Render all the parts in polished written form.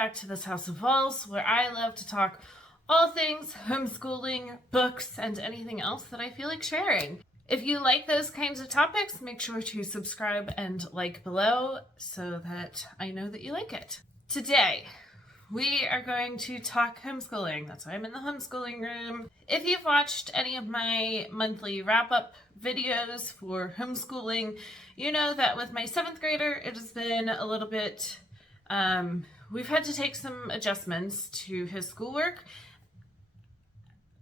back to this House of Walls, where I love to talk all things homeschooling, books, and anything else that I feel like sharing. If you like those kinds of topics, make sure to subscribe and like below so that I know that you like it. Today, we are going to talk homeschooling. That's why I'm in the homeschooling room. If you've watched any of my monthly wrap-up videos for homeschooling, you know that with my 7th grader, it has been a little bit, we've had to take some adjustments to his schoolwork,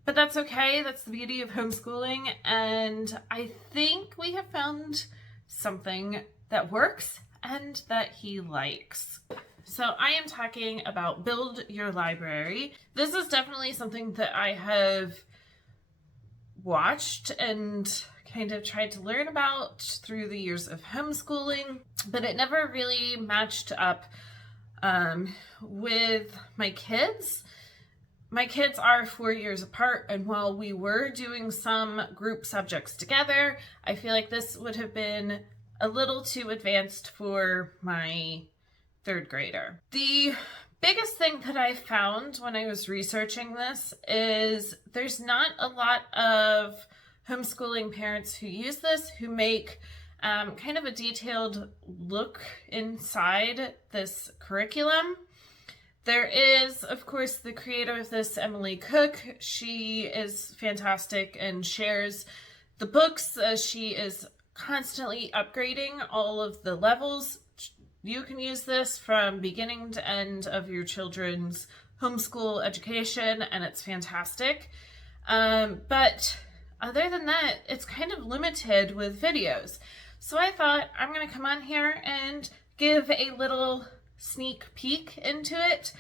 but that's okay. That's the beauty of homeschooling, and I think we have found something that works and that he likes. So I am talking about Build Your Library. This is definitely something that I have watched and kind of tried to learn about through the years of homeschooling, but it never really matched up with my kids. My kids are 4 years apart, and while we were doing some group subjects together, I feel like this would have been a little too advanced for my 3rd grader. The biggest thing that I found when I was researching this is there's not a lot of homeschooling parents who use this, who make kind of a detailed look inside this curriculum. There is, of course, the creator of this, Emily Cook. She is fantastic and shares the books. She is constantly upgrading all of the levels. You can use this from beginning to end of your children's homeschool education, and it's fantastic. But other than that, it's kind of limited with videos. So I thought I'm going to come on here and give a little sneak peek into it.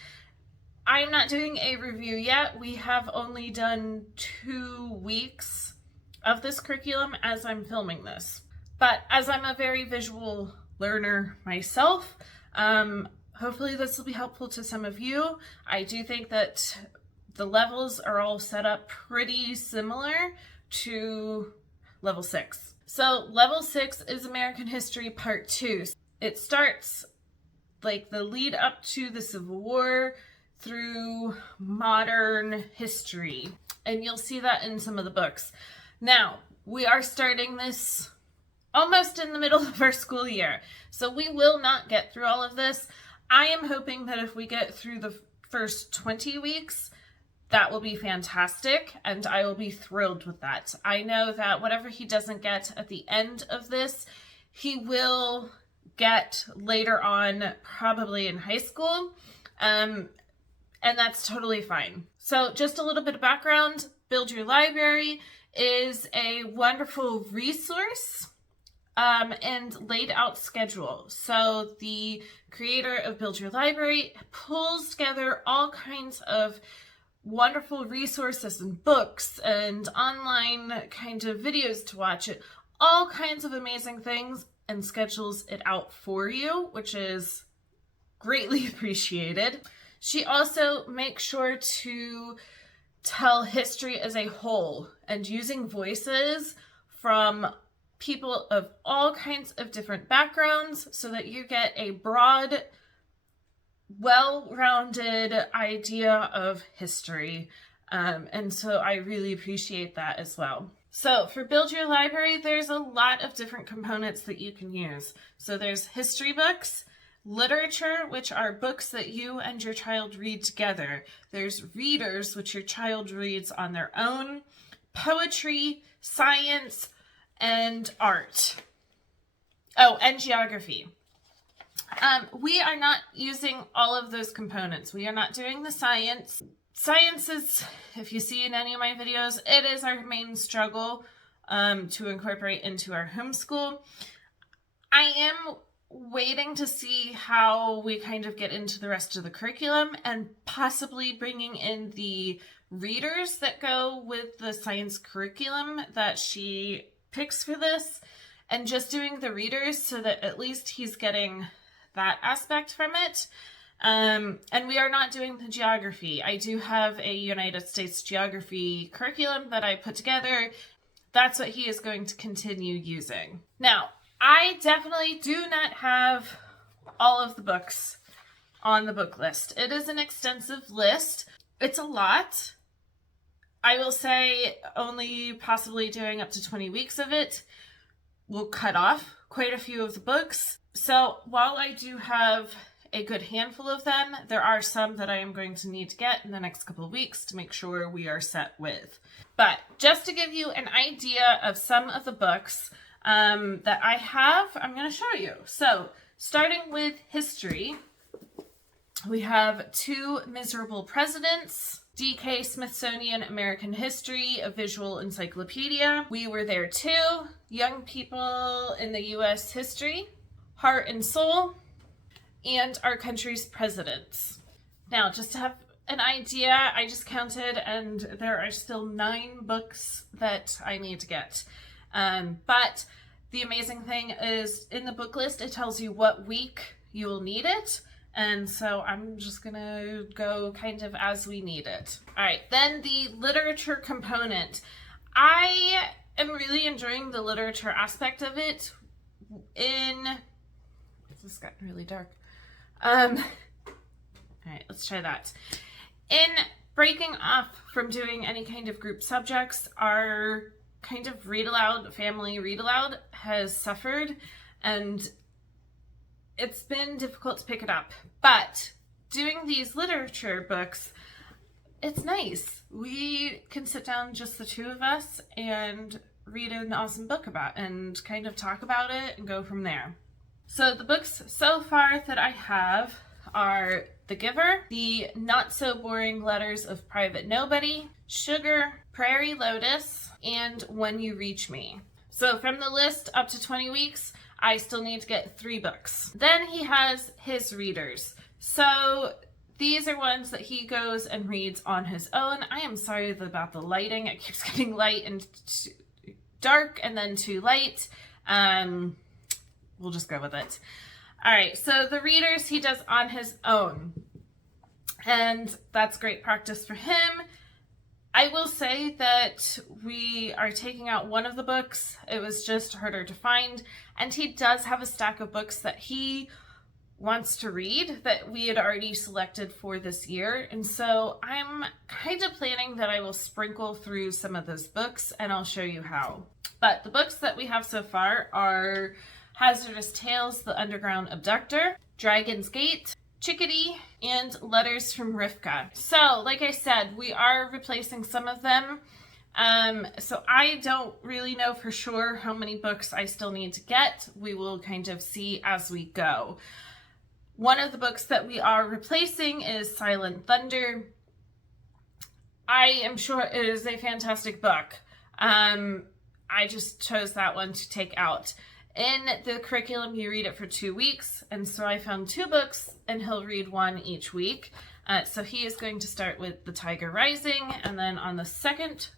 I'm not doing a review yet. We have only done 2 weeks of this curriculum as I'm filming this. But as I'm a very visual learner myself, hopefully this will be helpful to some of you. I do think that the levels are all set up pretty similar to level 6. So level 6 is American History Part 2. It starts like the lead up to the Civil War through modern history, and you'll see that in some of the books. Now, we are starting this almost in the middle of our school year, so we will not get through all of this. I am hoping that if we get through the first 20 weeks, that will be fantastic, and I will be thrilled with that. I know that whatever he doesn't get at the end of this, he will get later on, probably in high school, and that's totally fine. So just a little bit of background. Build Your Library is a wonderful resource and laid out schedule. So the creator of Build Your Library pulls together all kinds of wonderful resources and books and online kind of videos to watch it, all kinds of amazing things, and schedules it out for you, which is greatly appreciated. She also makes sure to tell history as a whole and using voices from people of all kinds of different backgrounds so that you get a broad, well-rounded idea of history. And so I really appreciate that as well. So for Build Your Library, there's a lot of different components that you can use. So there's history books, literature, which are books that you and your child read together. There's readers, which your child reads on their own, poetry, science, and art. Oh, and geography. We are not using all of those components. We are not doing the science. Science is, if you see in any of my videos, it is our main struggle to incorporate into our homeschool. I am waiting to see how we kind of get into the rest of the curriculum and possibly bringing in the readers that go with the science curriculum that she picks for this, and just doing the readers so that at least he's getting that aspect from it. And we are not doing the geography. I do have a United States geography curriculum that I put together. That's what he is going to continue using. Now, I definitely do not have all of the books on the book list. It is an extensive list. It's a lot. I will say only possibly doing up to 20 weeks of it will cut off quite a few of the books. So while I do have a good handful of them, there are some that I am going to need to get in the next couple of weeks to make sure we are set with. But just to give you an idea of some of the books that I have, I'm going to show you. So starting with history, we have Two Miserable Presidents, D.K. Smithsonian American History, a visual encyclopedia. We Were There Too, Young People in the U.S. History, Heart and Soul, and Our Country's Presidents. Now, just to have an idea, I just counted and there are still 9 books that I need to get. But the amazing thing is in the book list, it tells you what week you will need it. And so I'm just gonna go kind of as we need it. All right, then the literature component. I am really enjoying the literature aspect of it. This has gotten really dark. All right, let's try that. In breaking off from doing any kind of group subjects, our kind of read aloud, family read aloud has suffered, and it's been difficult to pick it up. But doing these literature books, it's nice. We can sit down, just the 2 of us, and read an awesome book and kind of talk about it and go from there. So the books so far that I have are The Giver, The Not So Boring Letters of Private Nobody, Sugar, Prairie Lotus, and When You Reach Me. So from the list up to 20 weeks, I still need to get 3 books. Then he has his readers. So these are ones that he goes and reads on his own. I am sorry about the lighting. It keeps getting light and dark and then too light. We'll just go with it. All right, so the readers he does on his own. And that's great practice for him. I will say that we are taking out one of the books. It was just harder to find. And he does have a stack of books that he wants to read that we had already selected for this year. And so I'm kind of planning that I will sprinkle through some of those books and I'll show you how. But the books that we have so far are Hazardous Tales, The Underground Abductor, Dragon's Gate, Chickadee, and Letters from Rivka. So, like I said, we are replacing some of them. So I don't really know for sure how many books I still need to get. We will kind of see as we go. One of the books that we are replacing is Silent Thunder. I am sure it is a fantastic book. I just chose that one to take out. In the curriculum, you read it for 2 weeks, and so I found 2 books, and he'll read 1 each week. So he is going to start with The Tiger Rising, and then on the second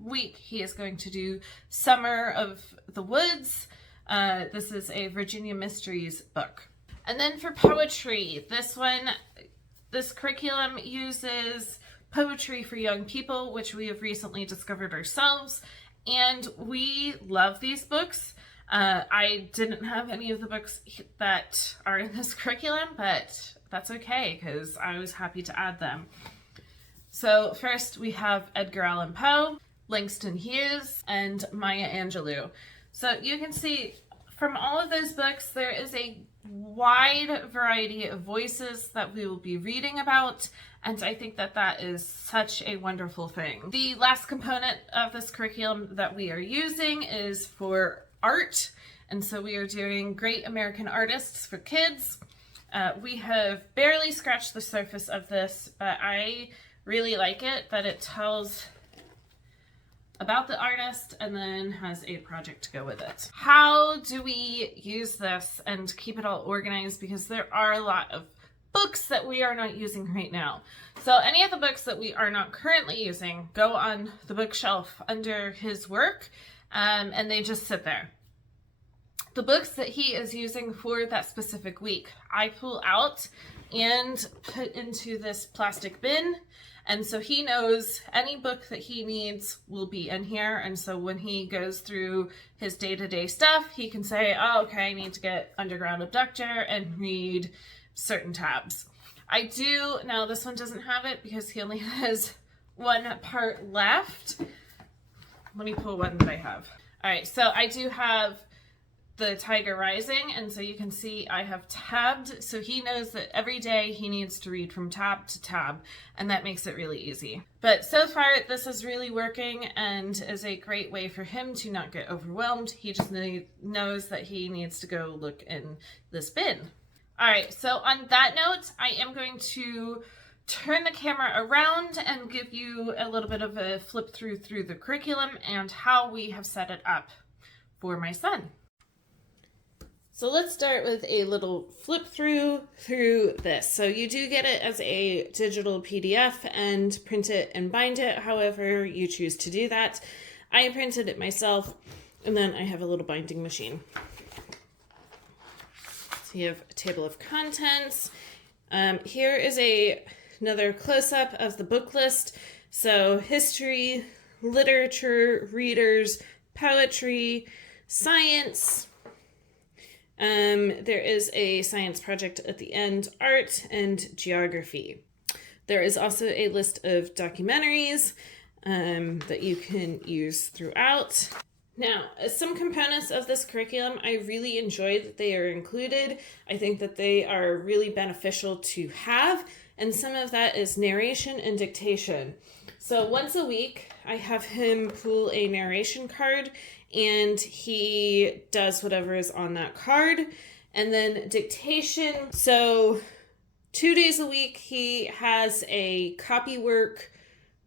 week, he is going to do Summer of the Woods. This is a Virginia Mysteries book. And then for poetry, this curriculum uses poetry for young people, which we have recently discovered ourselves, and we love these books. I didn't have any of the books that are in this curriculum, but that's okay because I was happy to add them. So first we have Edgar Allan Poe, Langston Hughes, and Maya Angelou. So you can see from all of those books, there is a wide variety of voices that we will be reading about, and I think that that is such a wonderful thing. The last component of this curriculum that we are using is for art, and so we are doing Great American Artists for kids. We have barely scratched the surface of this, but I really like it that it tells about the artist and then has a project to go with it. How do we use this and keep it all organized? Because there are a lot of books that we are not using right now. So any of the books that we are not currently using go on the bookshelf under his work, and they just sit there. The books that he is using for that specific week, I pull out and put into this plastic bin. And so he knows any book that he needs will be in here. And so when he goes through his day-to-day stuff, he can say, oh, okay, I need to get Underground Abductor and read certain tabs. Now this one doesn't have it because he only has one part left. Let me pull one that I have. All right, so I do have the Tiger Rising, and so you can see I have tabbed, so he knows that every day he needs to read from tab to tab, and that makes it really easy. But so far this is really working and is a great way for him to not get overwhelmed. He just knows that he needs to go look in this bin. All right, so on that note, I am going to turn the camera around and give you a little bit of a flip through the curriculum and how we have set it up for my son. So let's start with a little flip through this. So you do get it as a digital PDF and print it and bind it however you choose to do that. I printed it myself, and then I have a little binding machine. So you have a table of contents. Here is another close-up of the book list. So history, literature, readers, poetry, science. There is a science project at the end, art, and geography. There is also a list of documentaries that you can use throughout. Now, some components of this curriculum, I really enjoy that they are included. I think that they are really beneficial to have, and some of that is narration and dictation. So once a week, I have him pull a narration card, and he does whatever is on that card. And then dictation. So 2 days a week, he has a copy work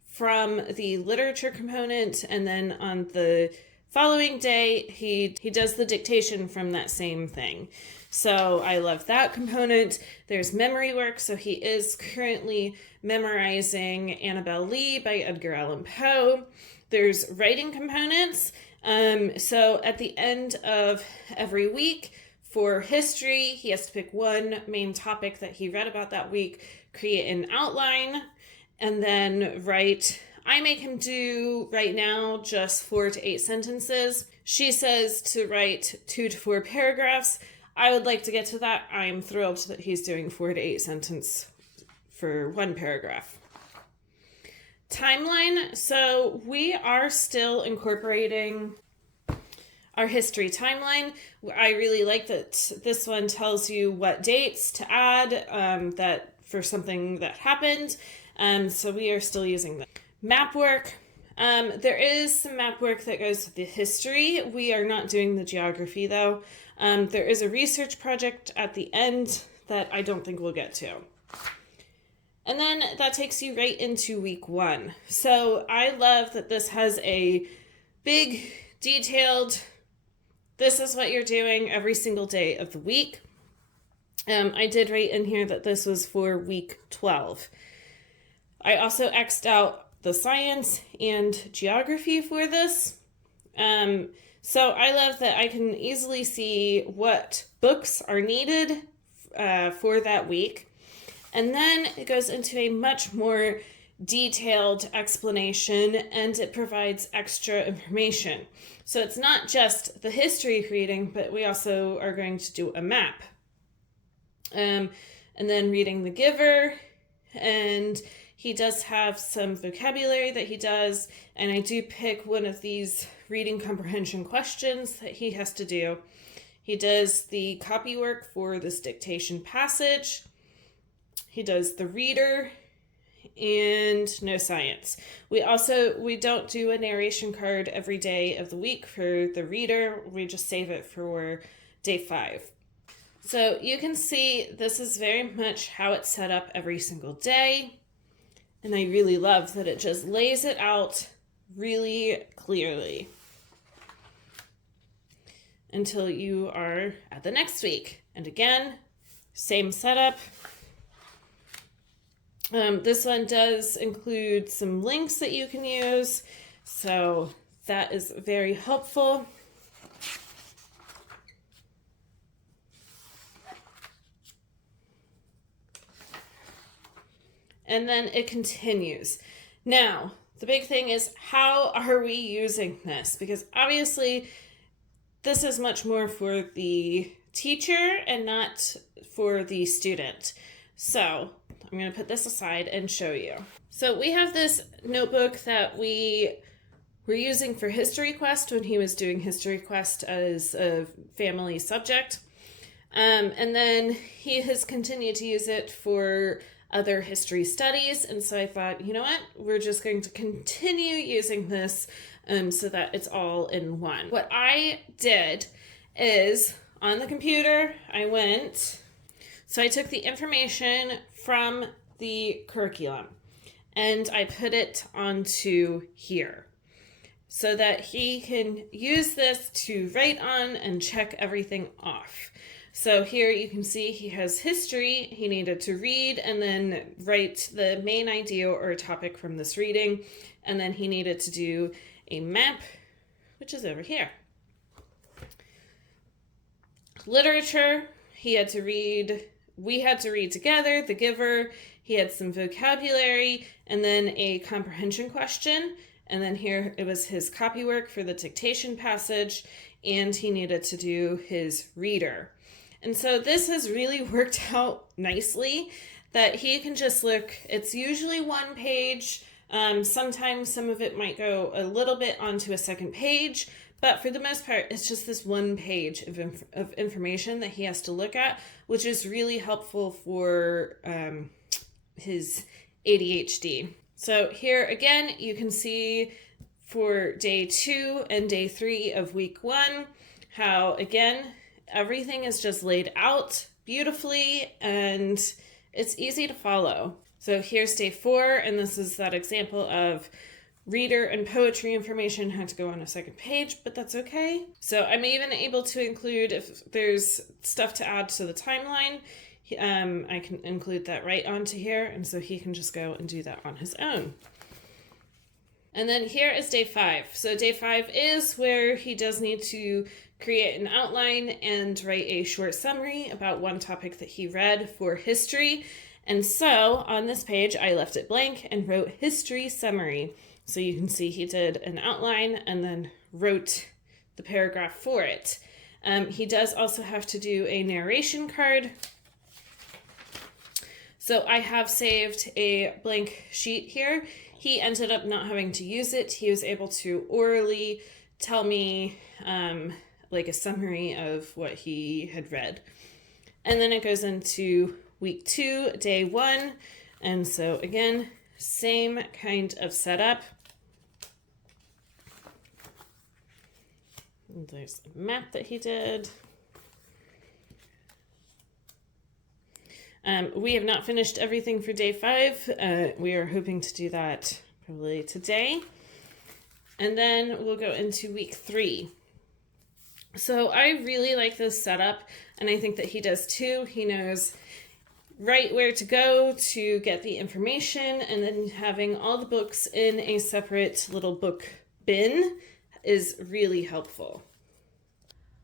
from the literature component. And then on the following day, he does the dictation from that same thing. So I love that component. There's memory work. So he is currently memorizing Annabel Lee by Edgar Allan Poe. There's writing components. So at the end of every week for history, he has to pick one main topic that he read about that week, create an outline, and then write. I make him do right now just 4 to 8 sentences. She says to write 2 to 4 paragraphs. I would like to get to that. I'm thrilled that he's doing 4 to 8 sentences for 1 paragraph. Timeline. So we are still incorporating our history timeline. I really like that this one tells you what dates to add that for something that happened. So we are still using that. Map work. There is some map work that goes with the history. We are not doing the geography though. There is a research project at the end that I don't think we'll get to. And then that takes you right into week 1. So I love that this has a big, detailed, this is what you're doing every single day of the week. I did write in here that this was for week 12. I also X'd out the science and geography for this. So I love that I can easily see what books are needed for that week. And then it goes into a much more detailed explanation, and it provides extra information. So it's not just the history reading, but we also are going to do a map. And then reading the giver, and he does have some vocabulary that he does, and I do pick one of these reading comprehension questions that he has to do. He does the copy work for this dictation passage. He does the reader, and no science. We don't do a narration card every day of the week for the reader. We just save it for day 5. So you can see this is very much how it's set up every single day. And I really love that it just lays it out really clearly until you are at the next week. And again, same setup. This one does include some links that you can use, so that is very helpful. And then it continues. Now, the big thing is, how are we using this? Because obviously, this is much more for the teacher and not for the student. So I'm going to put this aside and show you. So we have this notebook that we were using for History Quest when he was doing History Quest as a family subject. And then he has continued to use it for other history studies. And so I thought, you know what, we're just going to continue using this so that it's all in one. What I did is on the computer, so I took the information from the curriculum and I put it onto here so that he can use this to write on and check everything off. So here you can see he has history. He needed to read and then write the main idea or topic from this reading. And then he needed to do a map, which is over here. Literature, we had to read together, The Giver. He had some vocabulary and then a comprehension question. And then here it was his copywork for the dictation passage, and he needed to do his reader. And so this has really worked out nicely that he can just look. It's usually one page. Sometimes some of it might go a little bit onto a second page, but for the most part, it's just this one page of information that he has to look at, which is really helpful for his ADHD. So here again, you can see for day 2 and day 3 of week 1, how again, everything is just laid out beautifully and it's easy to follow. So here's day 4, and this is that example of reader and poetry information had to go on a second page, but that's okay. So I'm even able to include, if there's stuff to add to the timeline, I can include that right onto here, and so he can just go and do that on his own. And then here is day 5. So day 5 is where he does need to create an outline and write a short summary about one topic that he read for history. And so on this page, I left it blank and wrote history summary. So you can see he did an outline and then wrote the paragraph for it. He does also have to do a narration card. So I have saved a blank sheet here. He ended up not having to use it. He was able to orally tell me like a summary of what he had read. And then it goes into week 2, day 1. And so again, same kind of setup. And there's a map that he did. We have not finished everything for day 5. We are hoping to do that probably today. And then we'll go into week 3. So I really like this setup, and I think that he does too. He knows right where to go to get the information, and then having all the books in a separate little book bin is really helpful.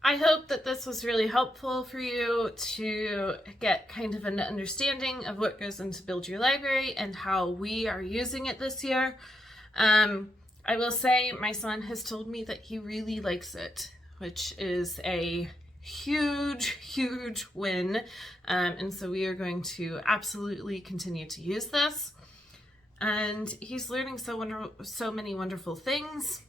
I hope that this was really helpful for you to get kind of an understanding of what goes into Build Your Library and how we are using it this year. I will say my son has told me that he really likes it, which is a huge, huge win. And so we are going to absolutely continue to use this. And he's learning so many wonderful things.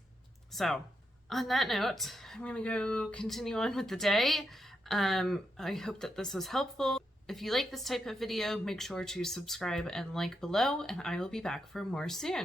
So on that note, I'm going to go continue on with the day. I hope that this was helpful. If you like this type of video, make sure to subscribe and like below, and I will be back for more soon.